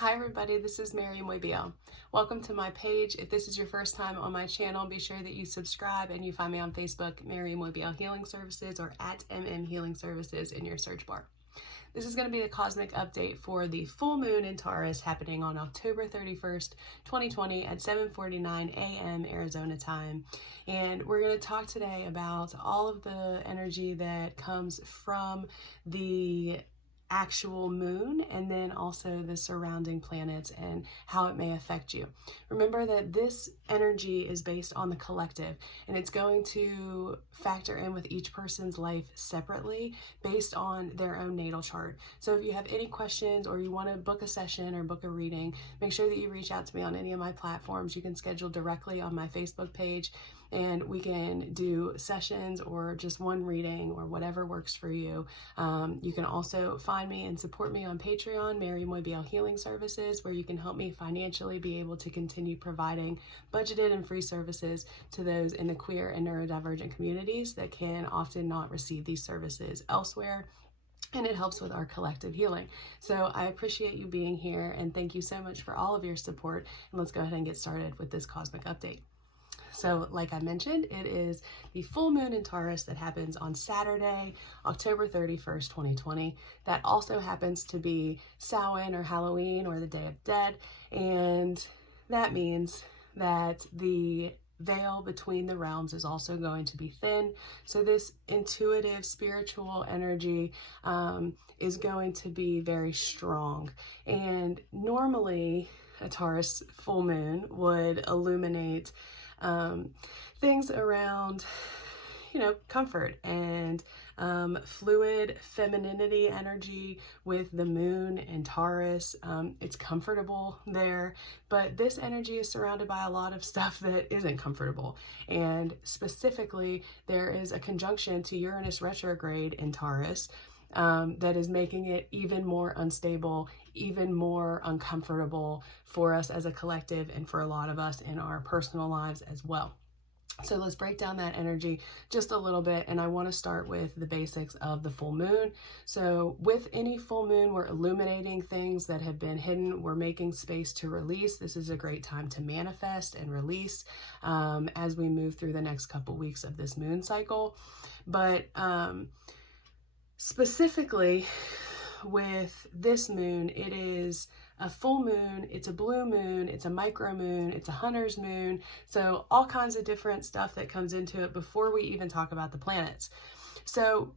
Hi everybody, this is Mairi. Welcome to my page. If this is your first time on my channel, be sure that you subscribe and you find me on Facebook, Mairi Healing Services, or at mmhealing services in your search bar. This is going to be the cosmic update for the full moon in Taurus happening on October 31st, 2020 at 7:49 a.m. Arizona time. And we're going to talk today about all of the energy that comes from the actual moon and then also the surrounding planets and how it may affect you. Remember that this energy is based on the collective and it's going to factor in with each person's life separately based on their own natal chart. So if you have any questions or you want to book a session or book a reading, make sure that you reach out to me on any of my platforms. You can schedule directly on my Facebook page and we can do sessions or just one reading or whatever works for you. You can also find me and support me on Patreon, Mairi Healing Services, where you can help me financially be able to continue providing budgeted and free services to those in the queer and neurodivergent communities that can often not receive these services elsewhere. And it helps with our collective healing. So I appreciate you being here and thank you so much for all of your support. And let's go ahead and get started with this cosmic update. So like I mentioned, it is the full moon in Taurus that happens on Saturday, October 31st, 2020. That also happens to be Samhain or Halloween or the Day of Dead. And that means that the veil between the realms is also going to be thin. So this intuitive spiritual energy is going to be very strong. And normally a Taurus full moon would illuminate things around, comfort and fluid femininity energy with the moon and Taurus. It's comfortable there, but this energy is surrounded by a lot of stuff that isn't comfortable. And specifically, there is a conjunction to Uranus retrograde in Taurus that is making it even more unstable, even more uncomfortable for us as a collective and for a lot of us in our personal lives as well. So let's break down that energy just a little bit, and I want to start with the basics of the full moon. So with any full moon, we're illuminating things that have been hidden. We're making space to release. This is a great time to manifest and release as we move through the next couple weeks of this moon cycle. But specifically with this moon, it is a full moon, it's a blue moon, it's a micro moon, it's a hunter's moon. So all kinds of different stuff that comes into it before we even talk about the planets. So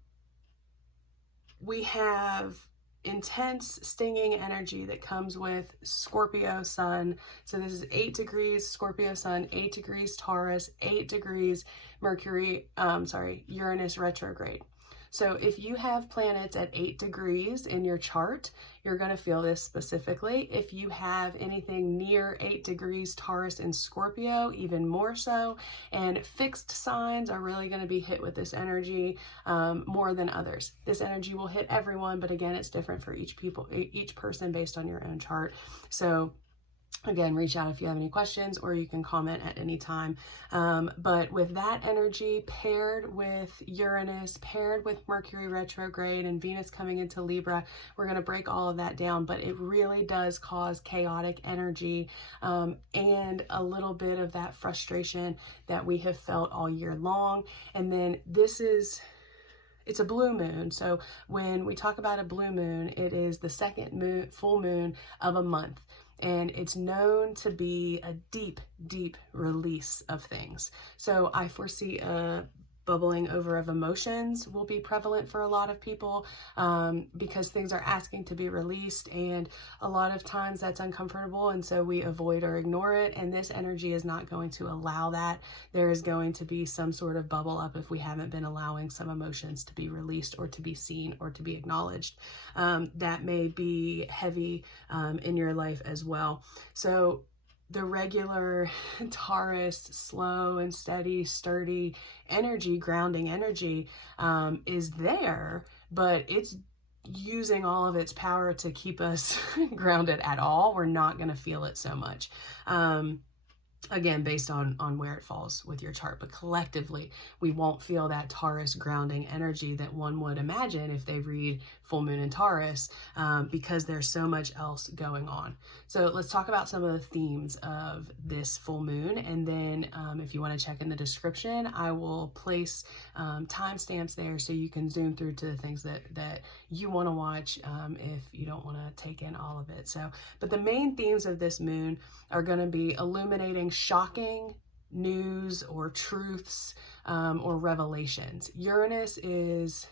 we have intense stinging energy that comes with Scorpio sun. So this is 8 degrees Scorpio sun, 8 degrees Taurus, 8 degrees Mercury, Uranus retrograde. So if you have planets at 8 degrees in your chart, you're going to feel this specifically. If you have anything near 8 degrees Taurus and Scorpio, even more so. And fixed signs are really going to be hit with this energy more than others. This energy will hit everyone, but again, it's different for each person based on your own chart. So again, reach out if you have any questions or you can comment at any time. But with that energy paired with Uranus, paired with Mercury retrograde and Venus coming into Libra, we're going to break all of that down. But it really does cause chaotic energy and a little bit of that frustration that we have felt all year long. And then it's a blue moon. So when we talk about a blue moon, it is the second full moon of a month. And it's known to be a deep, deep release of things. So I foresee a bubbling over of emotions will be prevalent for a lot of people because things are asking to be released, and a lot of times that's uncomfortable, and so we avoid or ignore it, and this energy is not going to allow that. There is going to be some sort of bubble up if we haven't been allowing some emotions to be released or to be seen or to be acknowledged. That may be heavy in your life as well. So the regular Taurus, slow and steady, sturdy energy, grounding energy is there, but it's using all of its power to keep us grounded at all. We're not going to feel it so much. again, based on where it falls with your chart. But collectively, we won't feel that Taurus grounding energy that one would imagine if they read full moon in Taurus, because there's so much else going on. So let's talk about some of the themes of this full moon. And then if you want to check in the description, I will place timestamps there so you can zoom through to the things that you want to watch if you don't want to take in all of it. So, but the main themes of this moon are going to be illuminating shocking news or truths or revelations. Uranus is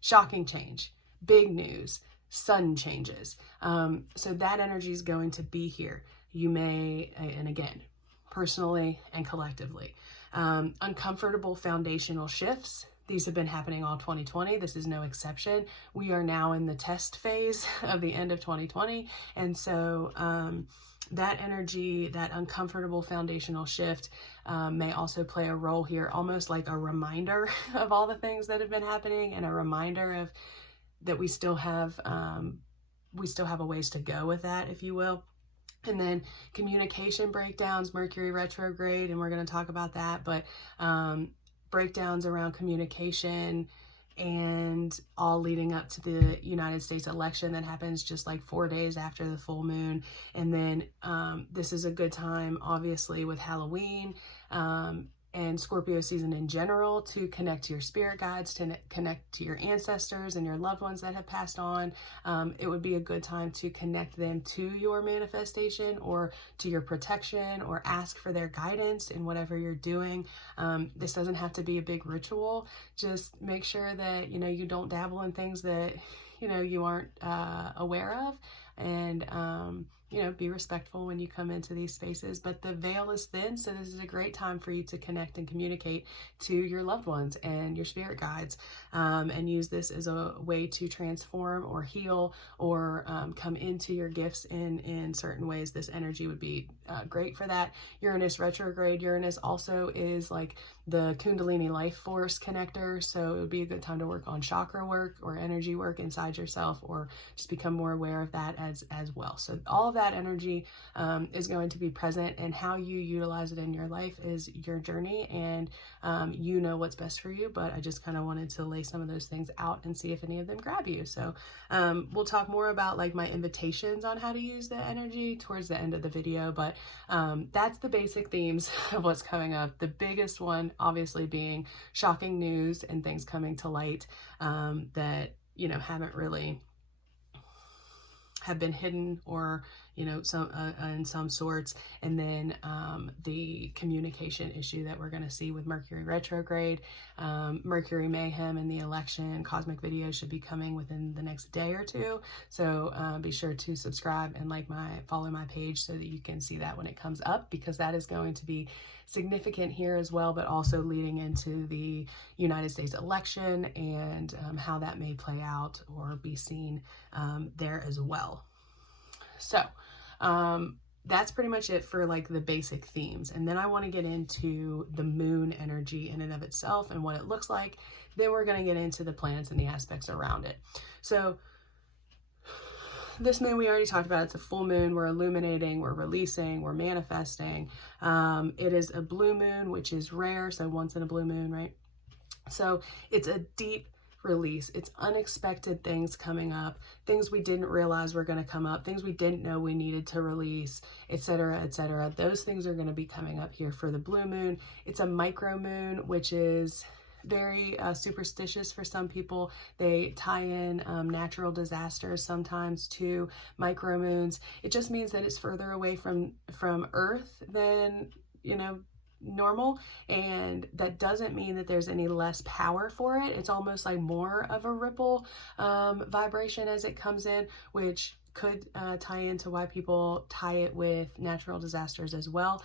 shocking change, big news, sudden changes. So that energy is going to be here. You may, and again, personally and collectively, uncomfortable foundational shifts. These have been happening all 2020. This is no exception. We are now in the test phase of the end of 2020. And so that energy, that uncomfortable foundational shift may also play a role here, almost like a reminder of all the things that have been happening and a reminder of that we still have a ways to go with that, if you will. And then communication breakdowns, Mercury retrograde, and we're going to talk about that, but breakdowns around communication, and all leading up to the United States election that happens just like 4 days after the full moon. And then this is a good time, obviously, with Halloween and Scorpio season in general, to connect to your spirit guides, to connect to your ancestors and your loved ones that have passed on. It would be a good time to connect them to your manifestation or to your protection, or ask for their guidance in whatever you're doing. This doesn't have to be a big ritual. Just make sure that, you know, you don't dabble in things that, you know, you aren't aware of, and you know, be respectful when you come into these spaces. But the veil is thin, so this is a great time for you to connect and communicate to your loved ones and your spirit guides, and use this as a way to transform or heal or come into your gifts in certain ways. This energy would be great for that. Uranus retrograde. Uranus also is like the Kundalini life force connector, so it would be a good time to work on chakra work or energy work inside yourself, or just become more aware of that as well. So all of that energy is going to be present, and how you utilize it in your life is your journey, and you know what's best for you. But I just kind of wanted to lay some of those things out and see if any of them grab you. So we'll talk more about like my invitations on how to use the energy towards the end of the video, but that's the basic themes of what's coming up. The biggest one obviously being shocking news and things coming to light that, you know, have been hidden, or, you know, some in some sorts. And then the communication issue that we're going to see with Mercury retrograde, Mercury mayhem in the election. Cosmic videos should be coming within the next day or two, so be sure to subscribe and follow my page so that you can see that when it comes up, because that is going to be significant here as well, but also leading into the United States election and how that may play out or be seen there as well. So that's pretty much it for like the basic themes. And then I want to get into the moon energy in and of itself and what it looks like. Then we're going to get into the planets and the aspects around it. So this moon, we already talked about. It's a full moon. We're illuminating, we're releasing, we're manifesting. It is a blue moon, which is rare. So once in a blue moon, right? So it's a deep release. It's unexpected things coming up, things we didn't realize were going to come up, things we didn't know we needed to release, etc., etc. Those things are going to be coming up here for the blue moon. It's a micro moon, which is very superstitious for some people. They tie in natural disasters sometimes to micro moons. It just means that it's further away from Earth than, you know, normal, and that doesn't mean that there's any less power for it. It's almost like more of a ripple vibration as it comes in, which could tie into why people tie it with natural disasters as well.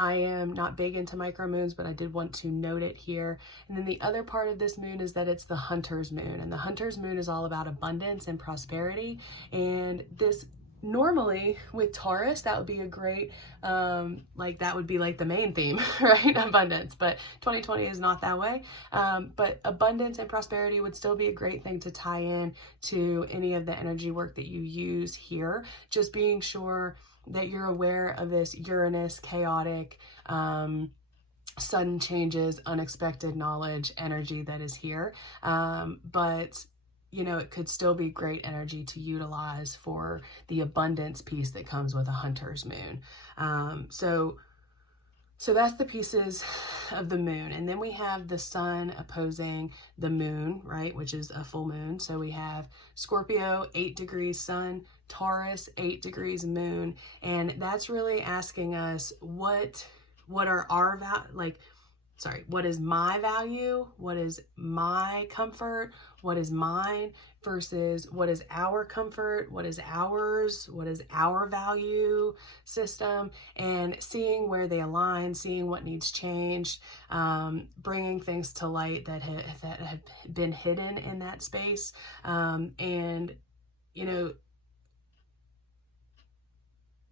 I am not big into micromoons, but I did want to note it here. And then the other part of this moon is that it's the hunter's moon, and the hunter's moon is all about abundance and prosperity. And this, normally with Taurus, that would be a great, that would be like the main theme, right? Abundance. But 2020 is not that way. But abundance and prosperity would still be a great thing to tie in to any of the energy work that you use here. Just being sure that you're aware of this Uranus chaotic, sudden changes, unexpected knowledge, energy that is here. But you know, it could still be great energy to utilize for the abundance piece that comes with a hunter's moon. So that's the pieces of the moon. And then we have the sun opposing the moon, right, which is a full moon. So we have Scorpio, 8 degrees sun, Taurus, 8 degrees moon. And that's really asking us what are our what is my value? What is my comfort? What is mine versus what is our comfort? What is ours? What is our value system? And seeing where they align, seeing what needs changed, bringing things to light that have been hidden in that space. And, you know,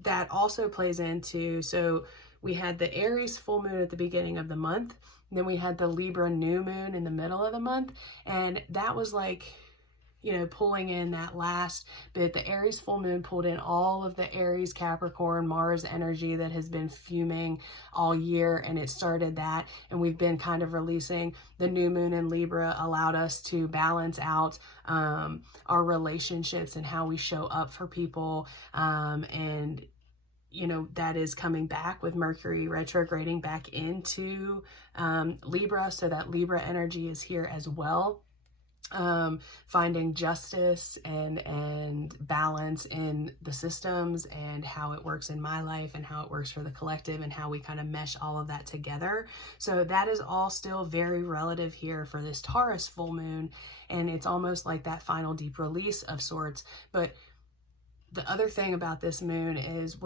that also plays into, so we had the Aries full moon at the beginning of the month. And then we had the Libra new moon in the middle of the month. And that was like, you know, pulling in that last bit. The Aries full moon pulled in all of the Aries, Capricorn, Mars energy that has been fuming all year. And it started that. And we've been kind of releasing. The new moon in Libra allowed us to balance out our relationships and how we show up for people. And you know, that is coming back with Mercury retrograding back into Libra. So that Libra energy is here as well. Finding justice and balance in the systems and how it works in my life and how it works for the collective and how we kind of mesh all of that together. So that is all still very relative here for this Taurus full moon. And it's almost like that final deep release of sorts. But the other thing about this moon is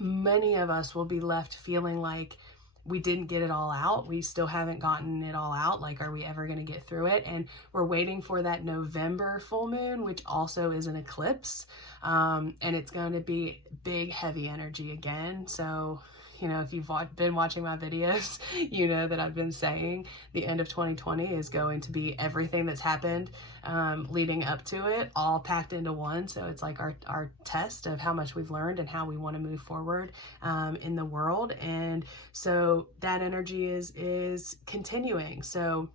many of us will be left feeling like we didn't get it all out. We still haven't gotten it all out. Like, are we ever going to get through it? And we're waiting for that November full moon, which also is an eclipse. And it's going to be big, heavy energy again. So, you know, if you've been watching my videos, you know that I've been saying the end of 2020 is going to be everything that's happened leading up to it, all packed into one. So it's like our test of how much we've learned and how we want to move forward in the world. And so that energy is continuing. So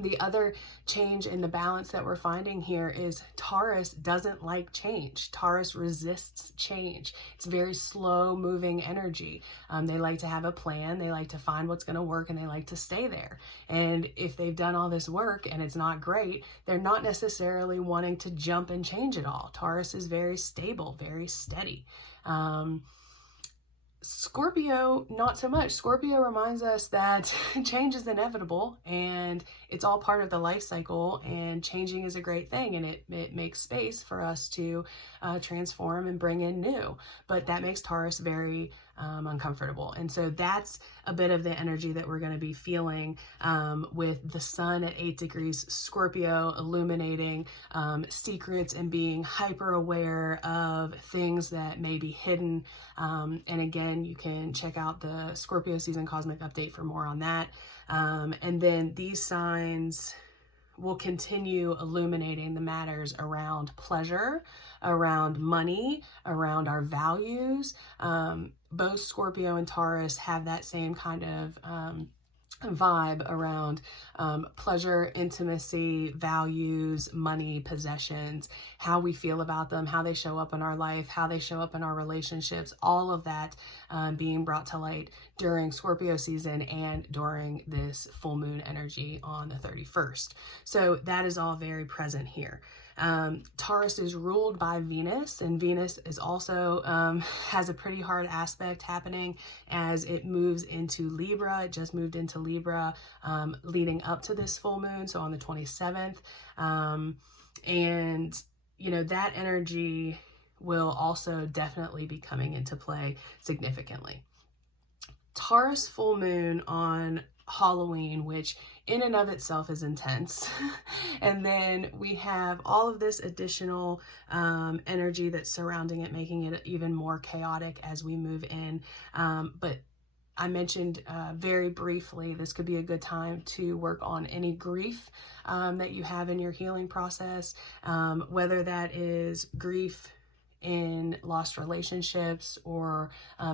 the other change in the balance that we're finding here is Taurus doesn't like change. Taurus resists change. It's very slow moving energy. They like to have a plan. They like to find what's going to work and they like to stay there. And if they've done all this work and it's not great, they're not necessarily wanting to jump and change it all. Taurus is very stable, very steady. Scorpio, not so much. Scorpio reminds us that change is inevitable and it's all part of the life cycle, and changing is a great thing, and it makes space for us to transform and bring in new. But that makes Taurus very uncomfortable. And so that's a bit of the energy that we're going to be feeling with the sun at 8 degrees Scorpio, illuminating secrets and being hyper aware of things that may be hidden. And again, you can check out the Scorpio season cosmic update for more on that. And then these signs will continue illuminating the matters around pleasure, around money, around our values. Both Scorpio and Taurus have that same kind of vibe around pleasure, intimacy, values, money, possessions, how we feel about them, how they show up in our life, how they show up in our relationships, all of that being brought to light during Scorpio season and during this full moon energy on the 31st. So that is all very present here. Taurus is ruled by Venus, and Venus is also has a pretty hard aspect happening as it moves into Libra. It just moved into Libra leading up to this full moon, so on the 27th. And, you know, that energy will also definitely be coming into play significantly. Taurus full moon on Halloween, which in and of itself is intense. And then we have all of this additional energy that's surrounding it, making it even more chaotic as we move in. But I mentioned very briefly, this could be a good time to work on any grief that you have in your healing process, whether that is grief in lost relationships or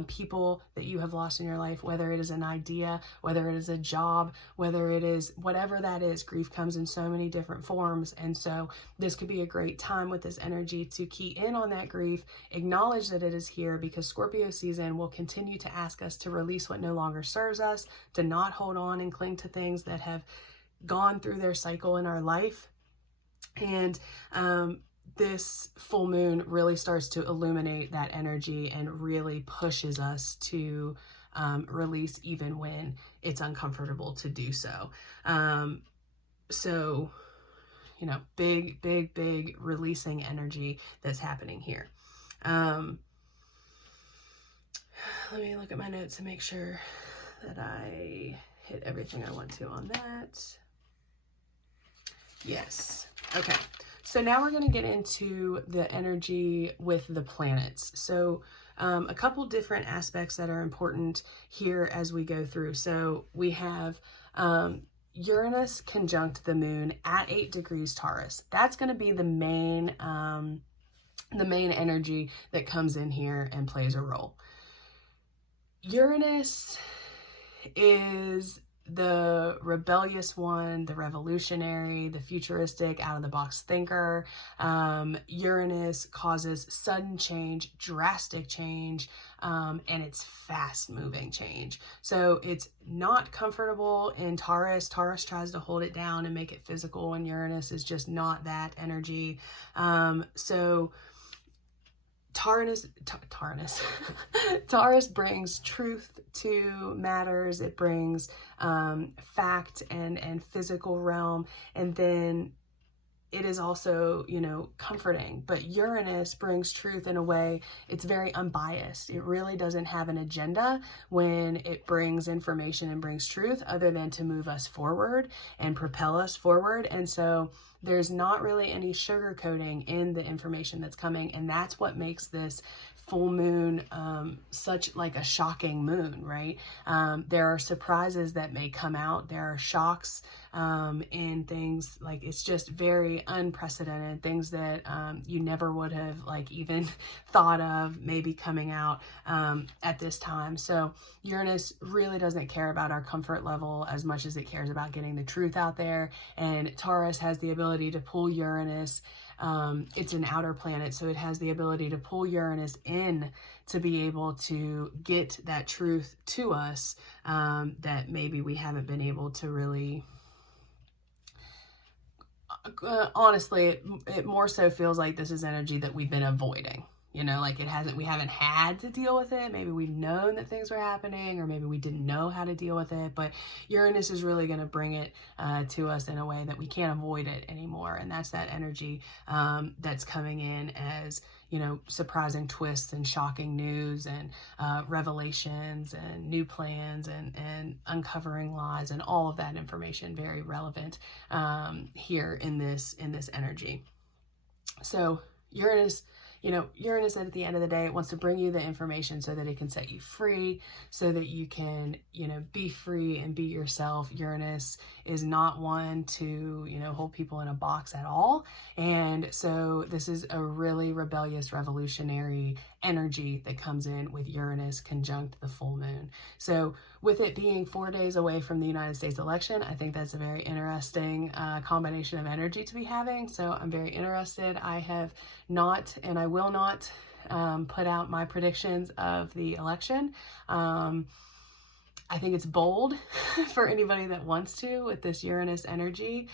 people that you have lost in your life, whether it is an idea, whether it is a job, whether it is whatever that is. Grief comes in so many different forms. And so this could be a great time with this energy to key in on that grief, acknowledge that it is here, because Scorpio season will continue to ask us to release what no longer serves us, to not hold on and cling to things that have gone through their cycle in our life. And this full moon really starts to illuminate that energy and really pushes us to release even when it's uncomfortable to do so. So, you know, big releasing energy that's happening here. Let me look at my notes and make sure that I hit everything I want to on that. Yes. Okay. So now we're going to get into the energy with the planets. So a couple different aspects that are important here as we go through. So we have Uranus conjunct the moon at 8 degrees Taurus. That's going to be the main energy that comes in here and plays a role. Uranus is the rebellious one, the revolutionary, the futuristic, out-of-the-box thinker. Uranus causes sudden change, drastic change, and it's fast-moving change. So it's not comfortable in Taurus. Taurus tries to hold it down and make it physical, and Uranus is just not that energy. So Taurus brings truth to matters. It brings fact and physical realm, and then it is also, you know, comforting. But Uranus brings truth in a way, it's very unbiased. It really doesn't have an agenda when it brings information and brings truth, other than to move us forward and propel us forward. And so there's not really any sugarcoating in the information that's coming, and that's what makes this full moon such like a shocking moon, right? There are surprises that may come out. There are shocks and things, like it's just very unprecedented, things that you never would have like even thought of maybe coming out at this time. So Uranus really doesn't care about our comfort level as much as it cares about getting the truth out there. And Taurus has the ability to pull Uranus. It's an outer planet, so it has the ability to pull Uranus in to be able to get that truth to us that maybe we haven't been able to really. Honestly, it more so feels like this is energy that we've been avoiding. You know, like we haven't had to deal with it. Maybe we've known that things were happening, or maybe we didn't know how to deal with it, but Uranus is really going to bring it to us in a way that we can't avoid it anymore. And that's that energy that's coming in as, you know, surprising twists and shocking news and revelations and new plans and uncovering lies and all of that information, very relevant here in this energy. So Uranus, you know, Uranus at the end of the day wants to bring you the information so that it can set you free, so that you can, you know, be free and be yourself. Uranus is not one to, you know, hold people in a box at all. And so this is a really rebellious, revolutionary energy that comes in with Uranus conjunct the full moon. So with it being 4 days away from the United States election, I think that's a very interesting combination of energy to be having. So I'm very interested. I have not, and I will not put out my predictions of the election. I think it's bold for anybody that wants to with this Uranus energy.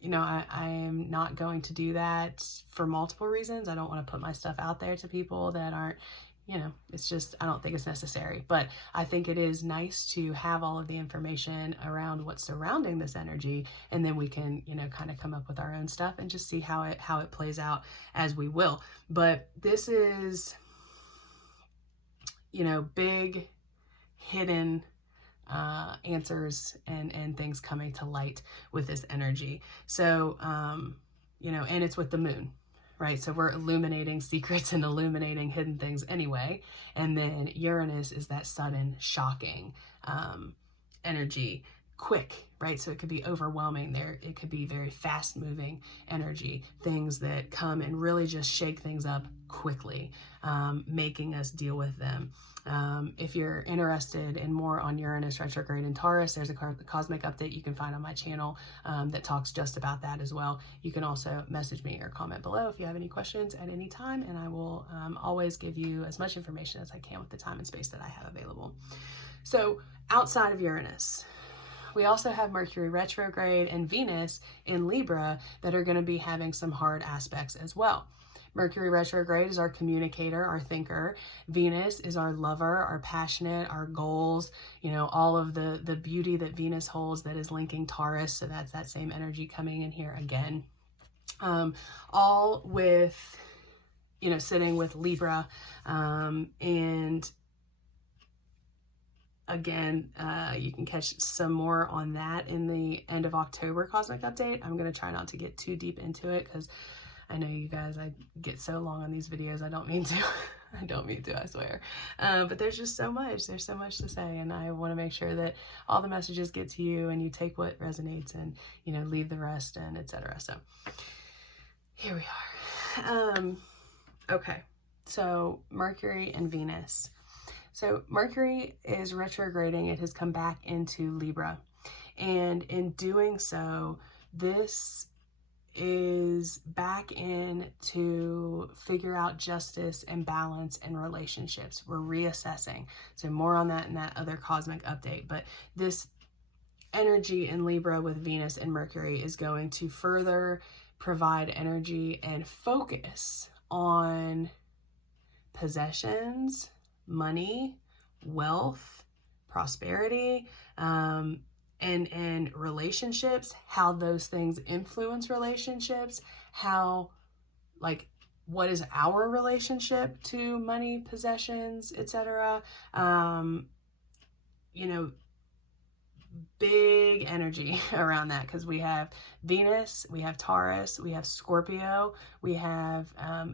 You know, I am not going to do that for multiple reasons. I don't want to put my stuff out there to people that aren't, you know, it's just, I don't think it's necessary. But I think it is nice to have all of the information around what's surrounding this energy, and then we can, you know, kind of come up with our own stuff and just see how it plays out as we will. But this is, you know, big hidden answers and things coming to light with this energy. So, you know, and it's with the moon, right? So we're illuminating secrets and illuminating hidden things anyway. And then Uranus is that sudden, shocking energy quick, right? So it could be overwhelming there. It could be very fast moving energy, things that come and really just shake things up quickly, making us deal with them. If you're interested in more on Uranus retrograde and Taurus, there's a cosmic update you can find on my channel that talks just about that as well. You can also message me or comment below if you have any questions at any time, and I will always give you as much information as I can with the time and space that I have available. So outside of Uranus, we also have Mercury retrograde and Venus in Libra that are going to be having some hard aspects as well. Mercury retrograde is our communicator, our thinker. Venus is our lover, our passionate, our goals, you know, all of the beauty that Venus holds that is linking Taurus. So that's that same energy coming in here again. All with, you know, sitting with Libra. And again, you can catch some more on that in the end of October cosmic update. I'm going to try not to get too deep into it because I know you guys, I get so long on these videos. I don't mean to. I don't mean to, I swear. But there's just so much. There's so much to say, and I want to make sure that all the messages get to you and you take what resonates and, you know, leave the rest and etc. So here we are. Okay, so Mercury and Venus. So Mercury is retrograding. It has come back into Libra. And in doing so, this is back in to figure out justice and balance in relationships. We're reassessing. So more on that in that other cosmic update. But this energy in Libra with Venus and Mercury is going to further provide energy and focus on possessions, money, wealth, prosperity, and relationships, how those things influence relationships, how, like, what is our relationship to money, possessions, etc. You know, big energy around that because we have Venus, we have Taurus, we have Scorpio, we have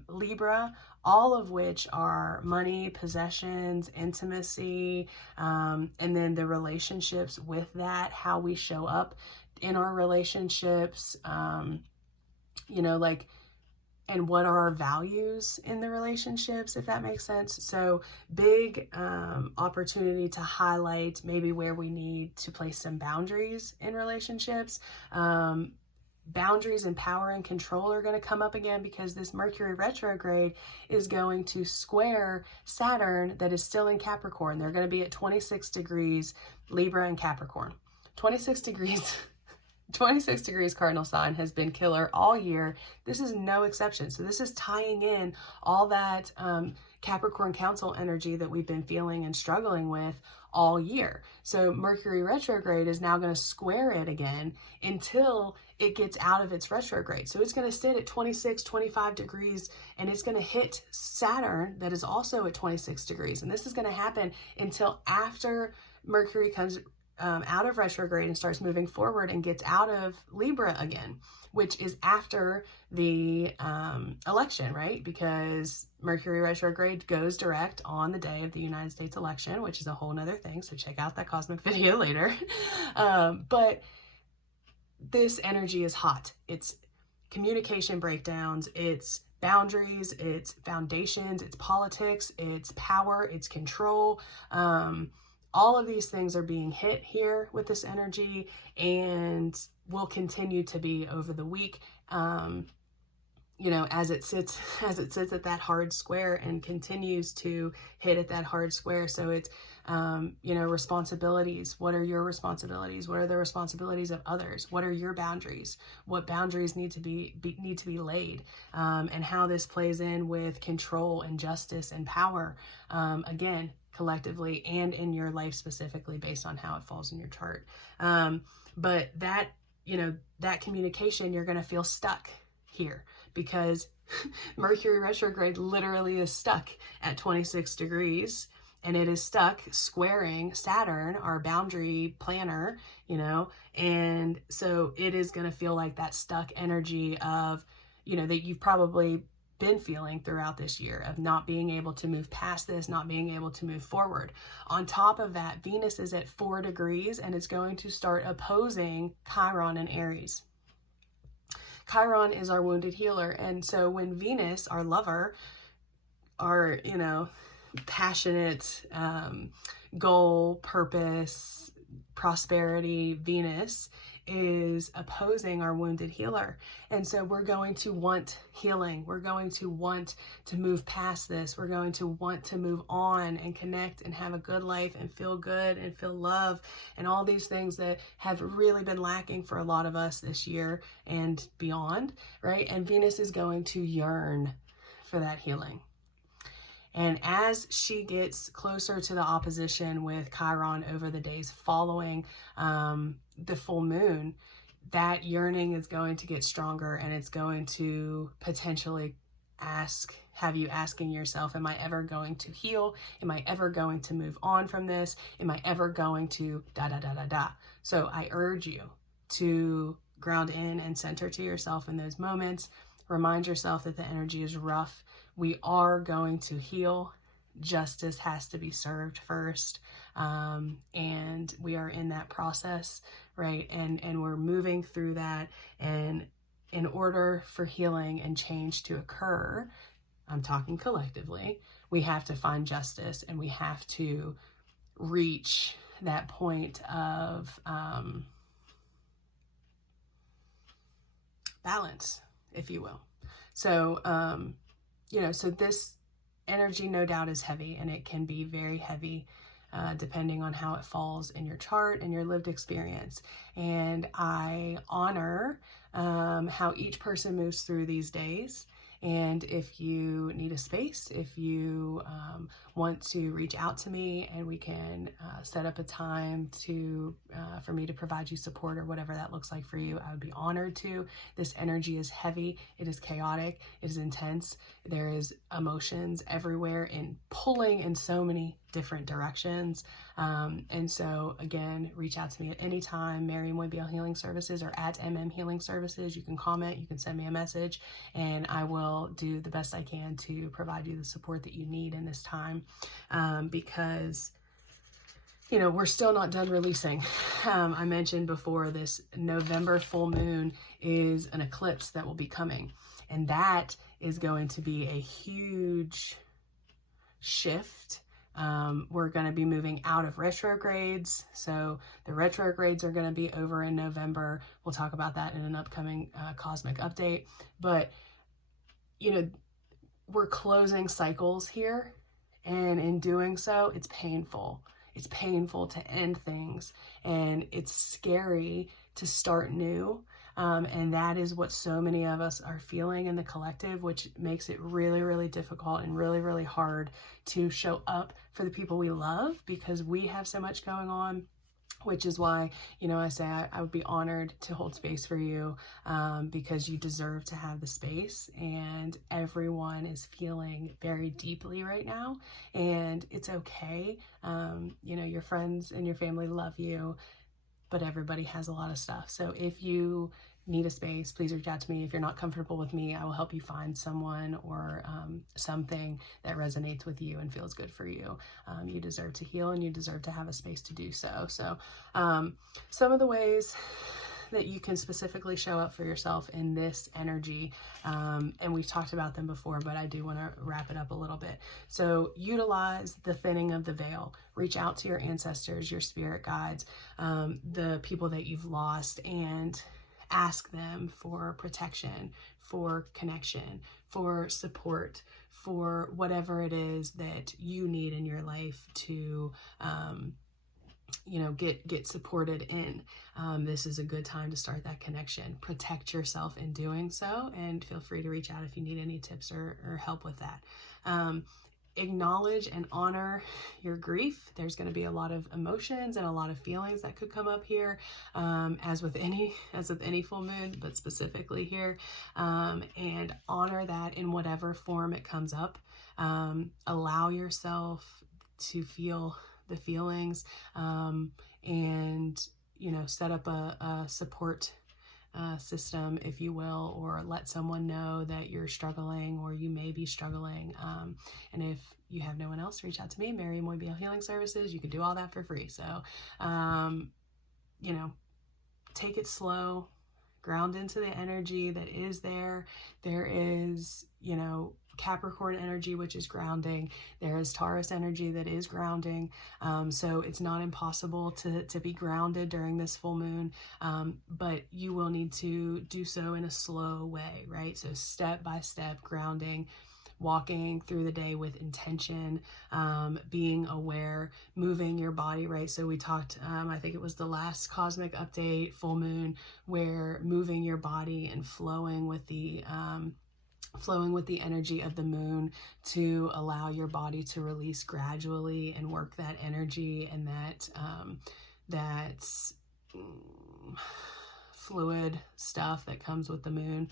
Libra, all of which are money, possessions, intimacy, and then the relationships with that, how we show up in our relationships, you know, like, and what are our values in the relationships, if that makes sense. So big opportunity to highlight maybe where we need to place some boundaries in relationships. Boundaries and power and control are going to come up again because this Mercury retrograde is going to square Saturn that is still in Capricorn. They're going to be at 26 degrees Libra and Capricorn. 26 degrees 26 degrees cardinal sign has been killer all year. This is no exception. So this is tying in all that Capricorn Council energy that we've been feeling and struggling with all year. So Mercury retrograde is now going to square it again until it gets out of its retrograde. So it's going to sit at 26, 25 degrees, and it's going to hit Saturn that is also at 26 degrees. And this is going to happen until after Mercury comes out of retrograde and starts moving forward and gets out of Libra again, which is after the election, right? Because Mercury retrograde goes direct on the day of the United States election, which is a whole nother thing. So check out that cosmic video later. But this energy is hot. It's communication breakdowns, it's boundaries, it's foundations, it's politics, it's power, it's control. All of these things are being hit here with this energy and will continue to be over the week, you know, as it sits at that hard square and continues to hit at that hard square. So it's, you know, responsibilities. What are your responsibilities? What are the responsibilities of others? What are your boundaries? What boundaries need to be laid? And how this plays in with control and justice and power, again, collectively and in your life specifically based on how it falls in your chart. But that, you know, that communication, you're going to feel stuck here because Mercury retrograde literally is stuck at 26 degrees and it is stuck squaring Saturn, our boundary planner, you know, and so it is going to feel like that stuck energy of, you know, that you've probably been feeling throughout this year of not being able to move past this, not being able to move forward. On top of that, Venus is at 4 degrees and it's going to start opposing Chiron in Aries. Chiron is our wounded healer. And so when Venus, our lover, our, passionate, goal, purpose, prosperity, Venus is opposing our wounded healer. And so we're going to want healing. We're going to want to move past this. We're going to want to move on and connect and have a good life and feel good and feel love and all these things that have really been lacking for a lot of us this year and beyond, right? And Venus is going to yearn for that healing. And as she gets closer to the opposition with Chiron over the days following the full moon, that yearning is going to get stronger, and it's going to potentially have you asking yourself, am I ever going to heal? Am I ever going to move on from this? Am I ever going to da da da da da? So I urge you to ground in and center to yourself in those moments. Remind yourself that the energy is rough. We are going to heal. Justice has to be served first. And we are in that process, right? And we're moving through that. And in order for healing and change to occur, I'm talking collectively, we have to find justice, and we have to reach that point of balance, if you will. So, so this energy no doubt is heavy, and it can be very heavy depending on how it falls in your chart and your lived experience. And I honor how each person moves through these days. And if you need a space, if you want to reach out to me, and we can set up a time for me to provide you support or whatever that looks like for you, I would be honored to. This energy is heavy. It is chaotic. It is intense. There is emotions everywhere and pulling in so many different directions. And so again, reach out to me at any time, Mairi Healing Services, or at Healing Services. You can comment, you can send me a message, and I will do the best I can to provide you the support that you need in this time, because we're still not done releasing. I mentioned before, this November full moon is an eclipse that will be coming, and that is going to be a huge shift. We're going to be moving out of retrogrades. So the retrogrades are going to be over in November. We'll talk about that in an upcoming cosmic update. But, we're closing cycles here. And in doing so, it's painful. It's painful to end things. And it's scary to start new. And that is what so many of us are feeling in the collective, which makes it really, really difficult and really, really hard to show up for the people we love, because we have so much going on, which is why, I say I would be honored to hold space for you, because you deserve to have the space, and everyone is feeling very deeply right now, and it's okay. Your friends and your family love you, but everybody has a lot of stuff. So if you need a space, please reach out to me. If you're not comfortable with me, I will help you find someone or something that resonates with you and feels good for you. You deserve to heal, and you deserve to have a space to do so. So some of the ways that you can specifically show up for yourself in this energy, and we've talked about them before, but I do want to wrap it up a little bit. So utilize the thinning of the veil. Reach out to your ancestors, your spirit guides, the people that you've lost, and ask them for protection, for connection, for support, for whatever it is that you need in your life to get supported in. This is a good time to start that connection. Protect yourself in doing so, and feel free to reach out if you need any tips or help with that. Acknowledge and honor your grief. There's going to be a lot of emotions and a lot of feelings that could come up here, as with any full moon, but specifically here, and honor that in whatever form it comes up. Allow yourself to feel the feelings, and set up a support system, if you will, or let someone know that you're struggling or you may be struggling. And if you have no one else, reach out to me, Mairi Moibiel Healing Services. You can do all that for free. So, you know, take it slow, ground into the energy that is there. There is, you know, Capricorn energy, which is grounding. There is Taurus energy that is grounding. So it's not impossible to be grounded during this full moon, but you will need to do so in a slow way, right? So step by step grounding, walking through the day with intention, being aware, moving your body, right? So we talked, I think it was the last cosmic update, full moon, where moving your body and flowing with the energy of the moon to allow your body to release gradually and work that energy and that fluid stuff that comes with the moon,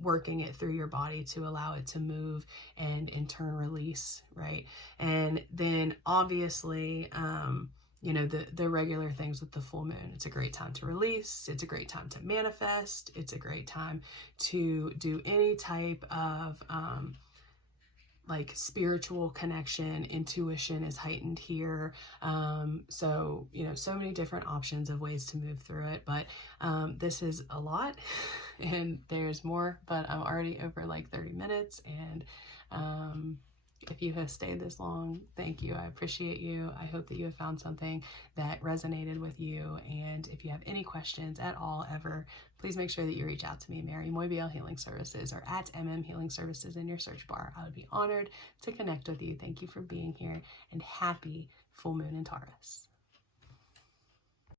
working it through your body to allow it to move and in turn release, right? And then obviously, you know, the regular things with the full moon. It's a great time to release. It's a great time to manifest. It's a great time to do any type of like spiritual connection. Intuition is heightened here. So, you know, so many different options of ways to move through it. But this is a lot and there's more, but I'm already over like 30 minutes. And if you have stayed this long, thank you. I appreciate you. I hope that you have found something that resonated with you. And if you have any questions at all, ever, please make sure that you reach out to me, Mairi Moibiel Healing Services, or at Healing Services in your search bar. I would be honored to connect with you. Thank you for being here, and happy full moon in Taurus.